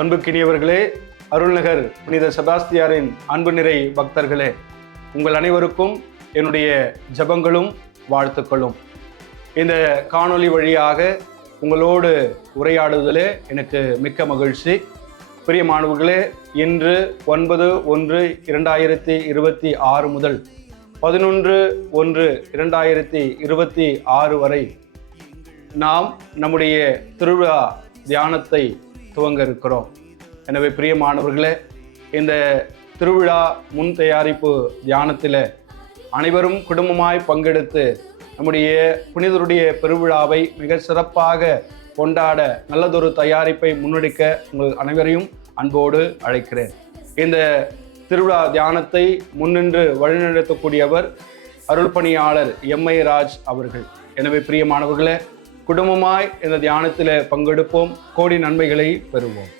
அன்புக்கினியவர்களே, அருள்நகர் புனித செபாஸ்தியாரின் அன்பு நிறை பக்தர்களே, உங்கள் அனைவருக்கும் என்னுடைய ஜெபங்களும் வாழ்த்துக்களும். இந்த காணொளி வழியாக உங்களோடு உரையாடுவதிலே எனக்கு மிக்க மகிழ்ச்சி. பிரியமானவர்களே, இன்று 9/1/2026 முதல் 11/1/2026 வரை நாம் நம்முடைய திருவிழா தியானத்தை துவங்க இருக்கிறோம். எனவே பிரியமானவர்களே, இந்த திருவிழா முன் தயாரிப்பு தியானத்தில் அனைவரும் குடும்பமாய் பங்கெடுத்து நம்முடைய புனிதருடைய பெருவிழாவை மிக சிறப்பாக கொண்டாட நல்லதொரு தயாரிப்பை முன்னெடுக்க உங்கள் அனைவரையும் அன்போடு அழைக்கிறேன். இந்த திருவிழா தியானத்தை முன்னின்று வழிநடத்தக்கூடியவர் அருள்பணியாளர் எம்ஐ ராஜ் அவர்கள். எனவே பிரியமானவர்களே, குடும்பமாய் இந்த தியானத்தில் பங்கெடுப்போம், கோடி நன்மைகளை பெறுவோம்.